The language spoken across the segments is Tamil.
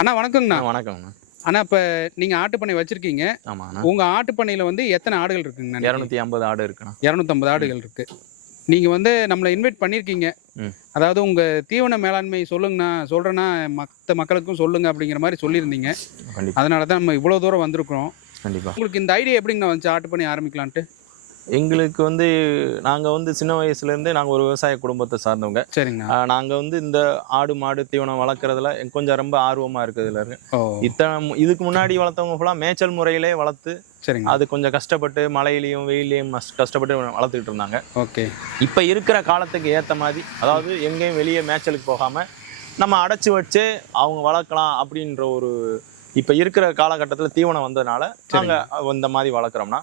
அண்ணா வணக்கங்கண்ணா. வணக்கம்ண்ணா அண்ணா இப்போ நீங்கள் ஆட்டு பண்ணை வச்சுருக்கீங்க. ஆமாண்ணா உங்கள் ஆட்டு பண்ணையில் வந்து எத்தனை ஆடுகள் இருக்குங்கண்ணா இரநூத்தி ஐம்பது ஆடு இருக்குண்ணா. இரநூத்தம்பது ஆடுகள் இருக்கு. நீங்கள் வந்து நம்மளை இன்வைட் பண்ணியிருக்கீங்க. அதாவது உங்கள் தீவன மேலாண்மை சொல்லுங்கண்ணா சொல்கிறேன்னா மற்ற மக்களுக்கும் சொல்லுங்க அப்படிங்கிற மாதிரி சொல்லியிருந்தீங்க. அதனால தான் நம்ம இவ்வளோ தூரம் வந்திருக்கிறோம். உங்களுக்கு இந்த ஐடியா எப்படிங்கண்ணா வந்துச்சு ஆட்டு பண்ணி ஆரம்பிக்கலான்ட்டு? எங்களுக்கு வந்து நாங்கள் வந்து சின்ன வயசுலேருந்தே நாங்கள் ஒரு விவசாய குடும்பத்தை சார்ந்தவங்க. சரிங்கண்ணா நாங்கள் வந்து இந்த ஆடு மாடு தீவனம் வளர்க்குறதுல கொஞ்சம் ரொம்ப ஆர்வமாக இருக்கிறதுல இருக்கு இத்தனை இதுக்கு முன்னாடி வளர்த்தவங்க ஃபுல்லாக மேய்ச்சல் முறையிலே வளர்த்து சரிங்க. அது கொஞ்சம் கஷ்டப்பட்டு மழையிலையும் வெயிலையும் கஷ்டப்பட்டு வளர்த்துக்கிட்டு இருந்தாங்க. ஓகே. இப்போ இருக்கிற காலத்துக்கு ஏற்ற மாதிரி அதாவது எங்கேயும் வெளியே மேய்ச்சலுக்கு போகாமல் நம்ம அடைச்சி வச்சு அவங்க வளர்க்கலாம் அப்படின்ற ஒரு இப்போ இருக்கிற காலகட்டத்தில் தீவனம் வந்ததுனால நாங்கள் இந்த மாதிரி வளர்க்குறோம்னா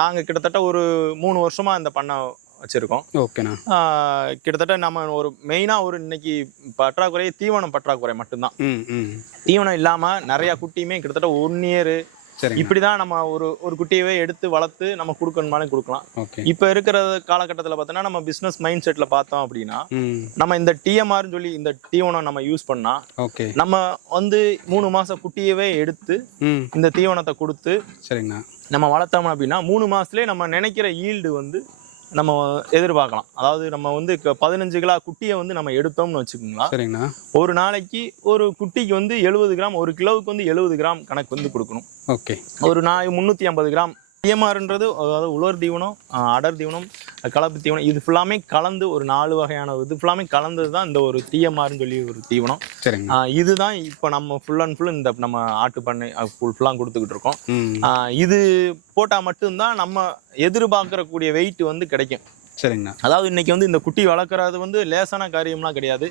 நாங்கள் கிட்டத்தட்ட ஒரு மூணு வருஷமாக இந்த பண்ணை வச்சுருக்கோம். ஓகேண்ணா. கிட்டத்தட்ட நம்ம ஒரு மெயினாக ஒரு இன்னைக்கு பற்றாக்குறை தீவனம் பற்றாக்குறை மட்டும்தான். தீவனம் இல்லாமல் நிறையா குட்டியுமே கிட்டத்தட்ட ஒன் இயர் சரிங்க. இப்படி தான் நம்ம ஒரு ஒரு குட்டியவே எடுத்து வளர்த்து நம்ம கொடுக்கணுமாலும் கொடுக்கலாம். இப்போ இருக்கிற காலகட்டத்தில் பார்த்தோன்னா நம்ம பிஸ்னஸ் மைண்ட் செட்டில் பார்த்தோம் அப்படின்னா நம்ம இந்த டிஎம்ஆர்னு சொல்லி இந்த தீவனம் நம்ம யூஸ் பண்ணா நம்ம வந்து மூணு மாசம் குட்டியவே எடுத்து இந்த தீவனத்தை கொடுத்து சரிங்கண்ணா நம்ம வளர்த்தோம் அப்படின்னா மூணு மாசத்துலயே நம்ம நினைக்கிற ஈல்டு வந்து நம்ம எதிர்பார்க்கலாம். அதாவது நம்ம வந்து பதினஞ்சு கிலோ குட்டியை வந்து நம்ம எடுத்தோம்னு வச்சுக்கோங்களா சரிங்கண்ணா. ஒரு நாளைக்கு ஒரு குட்டிக்கு வந்து எழுபது கிராம் ஒரு கிலோவுக்கு வந்து எழுபது கிராம் கணக்கு வந்து கொடுக்கணும். ஓகே. ஒரு நாய் முந்நூற்றி ஐம்பது கிராம் டிஎம்ஆர்ன்றது அதாவது உலர் தீவனம் அடர் தீவனம் கலப்பு தீவனம் இது ஃபுல்லாமே கலந்து ஒரு நாலு வகையான இது ஃபுல்லாமே கலந்தது தான் இந்த ஒரு டிஎம்ஆர்னு சொல்லி ஒரு தீவனம். சரிங்க. இதுதான் இப்போ நம்ம ஃபுல் அண்ட் ஃபுல் இந்த நம்ம ஆட்டு பண்ணை ஃபுல் ஃபுல்லாக கொடுத்துக்கிட்டு இருக்கோம். இது போட்டால் மட்டும்தான் நம்ம எதிர்பார்க்கறக்கூடிய வெயிட் வந்து கிடைக்கும். சரிங்கண்ணா. அதாவது இன்னைக்கு வந்து இந்த குட்டி வளர்க்குறது வந்து லேசான காரியம்லாம் கிடையாது.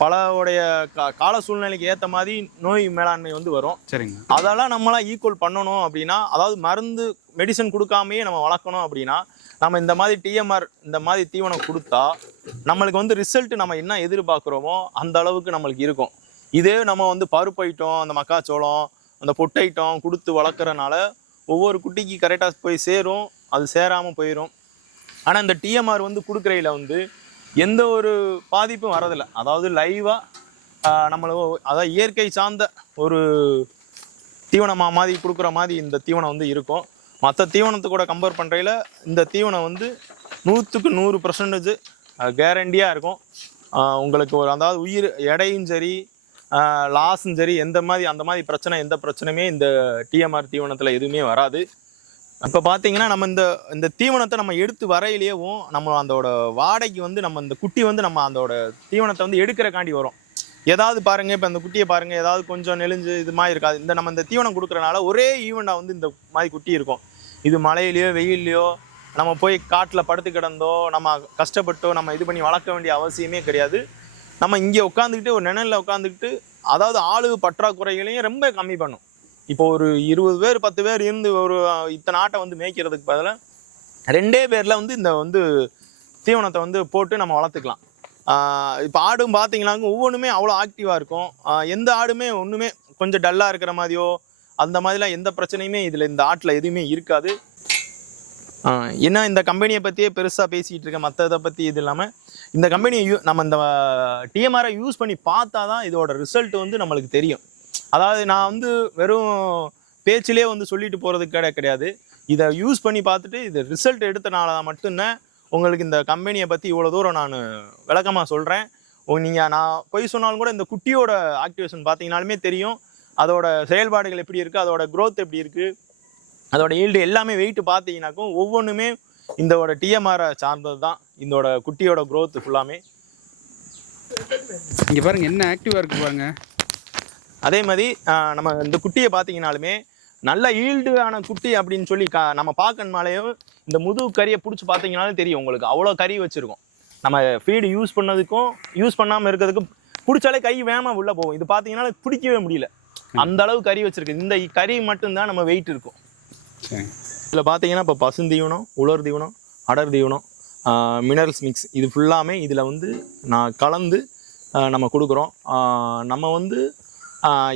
பலவுடைய கா கால சூழ்நிலைக்கு ஏற்ற மாதிரி நோய் மேலாண்மை வந்து வரும். சரிங்கண்ணா. அதெல்லாம் நம்மளாம் ஈக்குவல் பண்ணணும் அப்படின்னா அதாவது மருந்து மெடிசன் கொடுக்காமயே நம்ம வளர்க்கணும் அப்படின்னா நம்ம இந்த மாதிரி டிஎம்ஆர் இந்த மாதிரி தீவனம் கொடுத்தா நம்மளுக்கு வந்து ரிசல்ட் நம்ம என்ன எதிர்பார்க்குறோமோ அந்த அளவுக்கு நம்மளுக்கு இருக்கும். இதே நம்ம வந்து பருப்பு ஐட்டம் அந்த மக்காச்சோளம் அந்த பொட்டு ஐட்டம் கொடுத்து வளர்க்குறனால ஒவ்வொரு குட்டிக்கு கரெக்டாக போய் சேரும் அது சேராமல் போயிடும் ஆனால் இந்த டிஎம்ஆர் வந்து கொடுக்குறையில் வந்து எந்த ஒரு பாதிப்பும் வரதில்லை. அதாவது லைவாக நம்மளை அதாவது இயற்கை சார்ந்த ஒரு தீவனமா மாதிரி கொடுக்குற மாதிரி இந்த தீவனம் வந்து இருக்கும். மற்ற தீவனத்து கூட கம்பேர் பண்ணுறையில் இந்த தீவனம் வந்து நூற்றுக்கு நூறு பர்சன்டேஜ் கேரண்டியாக இருக்கும். உங்களுக்கு ஒரு அதாவது உயிர் எடையும் சரி லாஸும் சரி எந்த மாதிரி அந்த மாதிரி பிரச்சனை எந்த பிரச்சனையுமே இந்த டிஎம்ஆர் தீவனத்தில் எதுவுமே வராது. இப்போ பார்த்தீங்கன்னா நம்ம இந்த இந்த தீவனத்தை நம்ம எடுத்து வரையிலேயேவும் நம்ம அதோட வாடகைக்கு வந்து நம்ம இந்த குட்டி வந்து நம்ம அதோட தீவனத்தை வந்து எடுக்கிறக்காண்டி வரும். ஏதாவது பாருங்க இப்போ இந்த குட்டியை பாருங்க ஏதாவது கொஞ்சம் நெளிஞ்சு இது மாதிரி இருக்காது. இந்த நம்ம இந்த தீவனம் கொடுக்குறனால ஒரே ஈவெண்டாக வந்து இந்த மாதிரி குட்டி இருக்கும். இது மழையிலையோ வெயில்லையோ நம்ம போய் காட்டில் படுத்து கிடந்தோ நம்ம கஷ்டப்பட்டோ நம்ம இது பண்ணி வளர்க்க வேண்டிய அவசியமே கிடையாது. நம்ம இங்கே உட்காந்துக்கிட்டு ஒரு நிழலில் உட்காந்துக்கிட்டு அதாவது ஆளு பற்றாக்குறைகளையும் ரொம்ப கம்மி பண்ணும். இப்போ ஒரு இருபது பேர் பத்து பேர் இருந்து ஒரு இத்தனை ஆட்டை வந்து மேய்க்கிறதுக்கு பதிலாக ரெண்டே பேரில் வந்து இந்த வந்து தீவனத்தை வந்து போட்டு நம்ம வளர்த்துக்கலாம். இப்போ ஆடும் பார்த்தீங்கன்னா ஒவ்வொன்றுமே அவ்வளோ ஆக்டிவாக இருக்கும். எந்த ஆடுமே ஒன்றுமே கொஞ்சம் டல்லாக இருக்கிற மாதிரியோ அந்த மாதிரிலாம் எந்த பிரச்சனையுமே இதில் இந்த ஆட்டில் எதுவுமே இருக்காது. ஏன்னா இந்த கம்பெனியை பற்றியே பெருசாக பேசிகிட்டு இருக்கேன் மற்ற இதை பற்றி இது இல்லாமல் இந்த கம்பெனியை யூ நம்ம இந்த டிஎம்ஆரை யூஸ் பண்ணி பார்த்தா தான் இதோட ரிசல்ட் வந்து நம்மளுக்கு தெரியும். அதாவது நான் வந்து வெறும் பேச்சிலே வந்து சொல்லிட்டு போகிறது கிடை கிடையாது. இதை யூஸ் பண்ணி பார்த்துட்டு இது ரிசல்ட் எடுத்தனால மட்டும்தான் உங்களுக்கு இந்த கம்பெனியை பற்றி இவ்வளோ தூரம் நான் விளக்கமாக சொல்கிறேன் நீங்கள் நான் பொய் சொன்னாலும் கூட இந்த குட்டியோட ஆக்டிவேஷன் பார்த்தீங்கனாலுமே தெரியும். அதோட செயல்பாடுகள் எப்படி இருக்குது அதோட க்ரோத் எப்படி இருக்குது அதோட ஈல்டு எல்லாமே வெயிட்டு பார்த்தீங்கன்னாக்கும் ஒவ்வொன்றுமே இந்தோட டிஎம்ஆரை சார்ந்தது தான். இந்தோட குட்டியோட க்ரோத் ஃபுல்லாமே இங்கே பாருங்கள் என்ன ஆக்டிவாக இருக்கு பாருங்கள் அதே மாதிரி நம்ம இந்த குட்டியை பார்த்தீங்கனாலுமே நல்ல ஈல்டு ஆன குட்டி அப்படின்னு சொல்லி கா நம்ம பார்க்கணுமாலேயும் இந்த முதுகு கறியை பிடிச்சி பார்த்தீங்கனாலும் தெரியும் உங்களுக்கு. அவ்வளோ கறி வச்சுருக்கோம். நம்ம ஃபீடு யூஸ் பண்ணதுக்கும் யூஸ் பண்ணாமல் இருக்கிறதுக்கும் பிடிச்சாலே கை வேகமாக உள்ளே போகும். இது பார்த்தீங்கன்னா பிடிக்கவே முடியல. அந்த அளவு கறி வச்சிருக்கு. இந்த கறி மட்டும்தான் நம்ம வெயிட் இருக்கும். இதில் பார்த்தீங்கன்னா இப்போ பசுந்தீவனம் உலர் தீவனம் அடர் தீவனம் மினரல்ஸ் மிக்ஸ் இது ஃபுல்லாமே இதில் வந்து நான் கலந்து நம்ம கொடுக்குறோம். நம்ம வந்து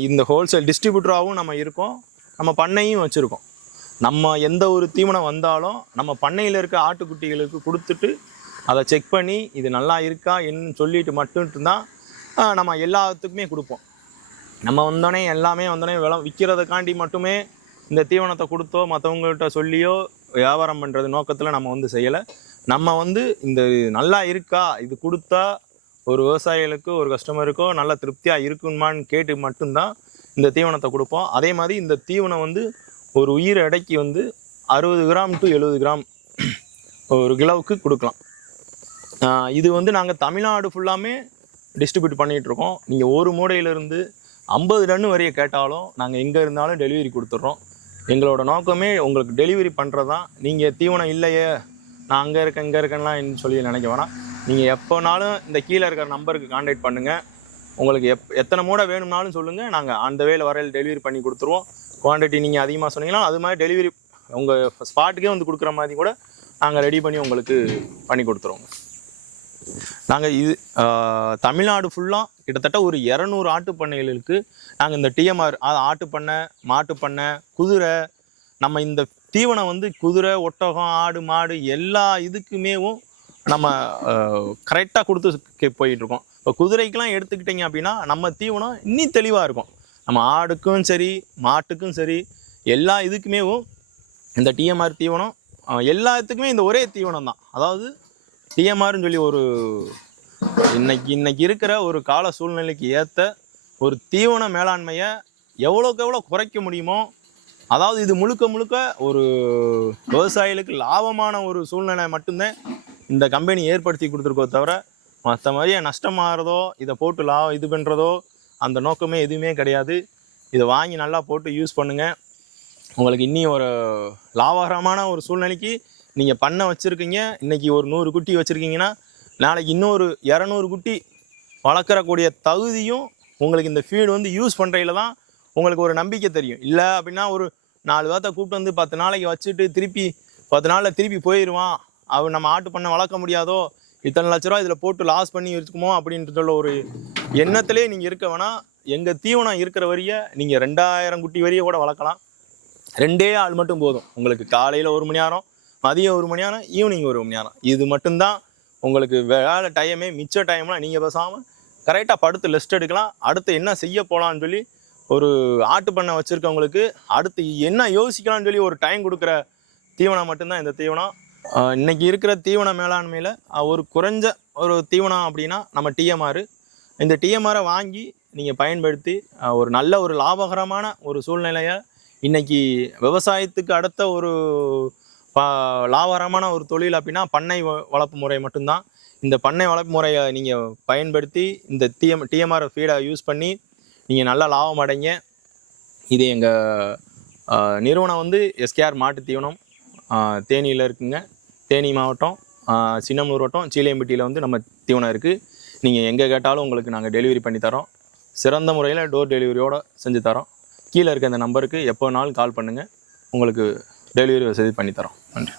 இந்த ஹோல்சேல் டிஸ்ட்ரிபியூட்டராகவும் நம்ம இருக்கோம். நம்ம பண்ணையும் வச்சுருக்கோம். நம்ம எந்த ஒரு தீவனம் வந்தாலும் நம்ம பண்ணையில் இருக்க ஆட்டுக்குட்டிகளுக்கு கொடுத்துட்டு அதை செக் பண்ணி இது நல்லா இருக்கா என்னன்னு சொல்லிட்டு மட்டும்தான் நம்ம எல்லாத்துக்குமே கொடுப்போம். நம்ம வந்தோடனே எல்லாமே வந்தோடனே விளம் விற்கிறதுக்காண்டி மட்டுமே இந்த தீவனத்தை கொடுத்தோ மற்றவங்கள்ட்ட சொல்லியோ வியாபாரம் பண்ணுறது நோக்கத்தில் நம்ம வந்து செய்யலை. நம்ம வந்து இந்த நல்லா இருக்கா இது கொடுத்தா ஒரு விவசாயிகளுக்கு ஒரு கஸ்டமருக்கோ நல்ல திருப்தியாக இருக்குமான்னு கேட்டு மட்டும்தான் இந்த தீவனத்தை கொடுப்போம். அதே மாதிரி இந்த தீவனம் வந்து ஒரு உயிர் எடைக்கு வந்து அறுபது கிராம் டு எழுபது கிராம் ஒரு கிலோவுக்கு கொடுக்கலாம். இது வந்து நாங்கள் தமிழ்நாடு ஃபுல்லாமே டிஸ்ட்ரிபியூட் பண்ணிகிட்ருக்கோம் நீங்கள் ஒரு மூடையிலிருந்து ஐம்பது டன் வரைய கேட்டாலும் நாங்கள் எங்கே இருந்தாலும் டெலிவரி கொடுத்துட்றோம். எங்களோட நோக்கமே உங்களுக்கு டெலிவரி பண்ணுறது தான் நீங்கள் தீவனம் இல்லையே நான் அங்கே இருக்கேன் இங்கே இருக்கேன்லாம் சொல்லி நினைக்க வேணாம். நீங்கள் எப்போனாலும் இந்த கீழே இருக்கிற நம்பருக்கு காண்டாக்ட் பண்ணுங்கள் உங்களுக்கு எப் எத்தனை மூடை வேணும்னாலும் சொல்லுங்கள் நாங்கள் அந்த வேல வரையில் டெலிவரி பண்ணி கொடுத்துருவோம். குவான்டிட்டி நீங்கள் அதிகமாக சொன்னீங்கன்னா அது மாதிரி டெலிவரி உங்கள் ஸ்பாட்டுக்கே வந்து கொடுக்குற மாதிரி கூட நாங்கள் ரெடி பண்ணி உங்களுக்கு பண்ணி கொடுத்துருவோம். நாங்கள் இது தமிழ்நாடு ஃபுல்லாக கிட்டத்தட்ட ஒரு இரநூறு ஆட்டு பண்ணைகளுக்கு நாங்கள் இந்த டிஎம்ஆர் ஆட்டு பண்ணை மாட்டு பண்ணை குதிரை நம்ம இந்த தீவனம் வந்து குதிரை ஒட்டகம் ஆடு மாடு எல்லா இதுக்குமேவும் நம்ம கரெக்டாக கொடுத்து போயிட்டுருக்கோம். போயிட்டு இருக்கோம் இப்போ குதிரைக்கெலாம் எடுத்துக்கிட்டிங்க அப்படின்னா நம்ம தீவனம் இன்னும் தெளிவாக இருக்கும். நம்ம ஆடுக்கும் சரி மாட்டுக்கும் சரி எல்லா இதுக்குமேவும் இந்த டிஎம்ஆர் தீவனம் எல்லாத்துக்குமே இந்த ஒரே தீவனம் தான். அதாவது டிஎம்ஆர்னு சொல்லி ஒரு இன்னைக்கு இன்னைக்கு இருக்கிற ஒரு கால சூழ்நிலைக்கு ஏற்ற ஒரு தீவன மேலாண்மையை எவ்வளோக்கு எவ்வளோ குறைக்க முடியுமோ அதாவது இது முழுக்க முழுக்க ஒரு விவசாயிகளுக்கு லாபமான ஒரு சூழ்நிலை மட்டும்தான் இந்த கம்பெனி ஏற்படுத்தி கொடுத்துருக்கோ தவிர மற்ற மாதிரியே நஷ்டமாகிறதோ இதை போட்டு லா இது பண்ணுறதோ அந்த நோக்கமே எதுவுமே கிடையாது. இதை வாங்கி நல்லா போட்டு யூஸ் பண்ணுங்கள் உங்களுக்கு இன்னி ஒரு லாபகரமான ஒரு சூழ்நிலைக்கு நீங்கள் பண்ண வச்சுருக்கீங்க. இன்னைக்கு ஒரு நூறு குட்டி வச்சுருக்கீங்கன்னா நாளைக்கு இன்னொரு இரநூறு குட்டி வளர்க்குறக்கூடிய தகுதியும் உங்களுக்கு இந்த ஃபீடு வந்து யூஸ் பண்ணுறதுல தான் உங்களுக்கு ஒரு நம்பிக்கை தெரியும். இல்லை அப்படின்னா ஒரு நாலு வார்த்தை கூப்பிட்டு வந்து பத்து நாளைக்கு வச்சுட்டு திருப்பி பத்து நாளில் திருப்பி போயிடுவான் அவர் நம்ம ஆட்டு பண்ண வளர்க்க முடியாதோ இத்தனை லட்ச ரூபா இதில் போட்டு லாஸ் பண்ணி இருக்குமோ அப்படின்ற ஒரு எண்ணத்திலே நீங்கள் இருக்க வேணாம். எங்கள் தீவனம் இருக்கிற வரியை நீங்கள் ரெண்டாயிரம் குட்டி வரைய கூட வளர்க்கலாம். ரெண்டே ஆள் மட்டும் போதும். உங்களுக்கு காலையில் ஒரு மணி நேரம் மதியம் ஒரு மணி நேரம் ஈவினிங் ஒரு மணி நேரம். இது மட்டும்தான். உங்களுக்கு வேலை டைமே மிச்ச டைம்லாம் நீங்கள் பேசாமல் கரெக்டாக படுத்து லிஸ்ட் எடுக்கலாம். அடுத்து என்ன செய்ய போகலான்னு சொல்லி ஒரு ஆட்டு பண்ணை வச்சுருக்கவங்களுக்கு அடுத்து என்ன யோசிக்கலாம்னு சொல்லி ஒரு டைம் கொடுக்குற தீவனம் மட்டும்தான் இந்த தீவனம். இன்றைக்கி இருக்கிற தீவன மேலாண்மையில் ஒரு குறைஞ்ச ஒரு தீவனம் அப்படின்னா நம்ம டிஎம்ஆர் இந்த டிஎம்ஆரை வாங்கி நீங்கள் பயன்படுத்தி ஒரு நல்ல ஒரு லாபகரமான ஒரு சூழ்நிலையை இன்றைக்கி விவசாயத்துக்கு அடுத்த ஒரு ப லாபகரமான ஒரு தொழில் அப்படின்னா பண்ணை வ- வளர்ப்பு முறை மட்டும்தான். இந்த பண்ணை வளர்ப்பு முறையை நீங்கள் பயன்படுத்தி இந்த டிஎம் டிஎம்ஆர் ஃபீடை யூஸ் பண்ணி நீங்கள் நல்லா லாபம் அடைங்க. இது எங்கள் நிறுவனம் வந்து எஸ்கேஆர் மாட்டு தீவனம். தேனியில் இருக்குங்க. தேனி மாவட்டம் ஆஹ் சின்னமனூர் வட்டம் சீலையம்பட்டியில் வந்து நம்ம தீவனம் இருக்குது நீங்கள் எங்கே கேட்டாலும் உங்களுக்கு நாங்கள் டெலிவரி பண்ணி தரோம். சிறந்த முறையில் டோர் டெலிவரியோடு செஞ்சு தரோம். கீழே இருக்க அந்த நம்பருக்கு எப்போனாலும் கால் பண்ணுங்கள் உங்களுக்கு டெலிவரி வசதி பண்ணித்தரோம் நன்றி.